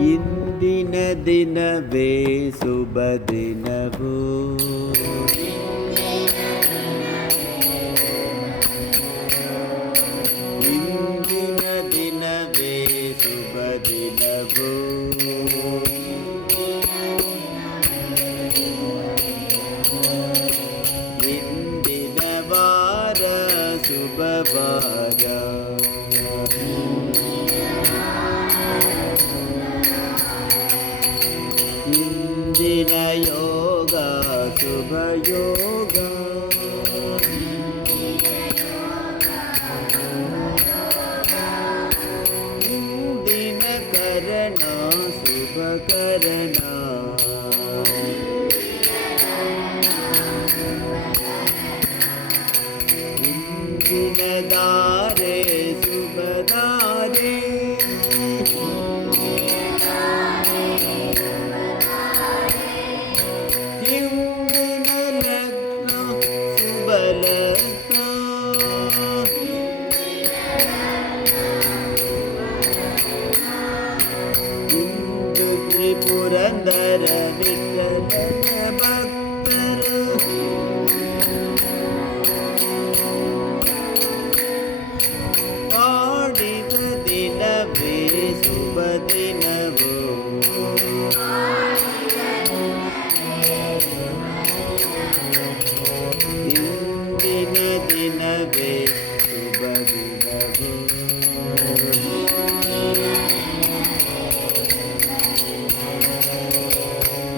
ಇಂದಿನ ದಿನವೇ ಶುಭ ದಿನವು. ಇಂದಿನ ದಿನವೇ ಶುಭ ದಿನವು. ಇಂದಿನ ವಾರ ಶುಭ ವಾರ. ಇಂದಿನ ಯೋಗ ಶುಭ ಯೋಗ. ಇಂದಿನ ಕರಣ ಶುಭ ಕರಣ. ಇಂದಿನ ದಾರೆ ಶುಭ ದಾರೆ. ಇಂದಿನ ಲಗ್ನ ಶುಭ ಲಗ್ನ. ಇಂದು ತ್ರಿಪುರಂದರ ವಿಠಲನ ಭಕ್ತರು ಮಾಡಿದ ದಿನವೇ ಶುಭ ದಿನವು. ಇಂದಿನ ದಿನವೇ ಶುಭ ದಿನವು.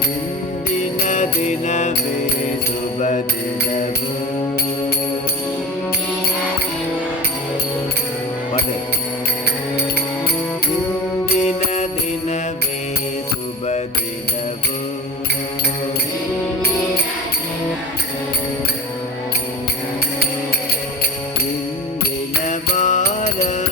ಇಂದಿನ ದಿನವೇ ಶುಭ ದಿನವು. ಇಂದಿನ ದಿನವೇ ಶುಭ ದಿನವು. ಇಂದಿನ ವಾರ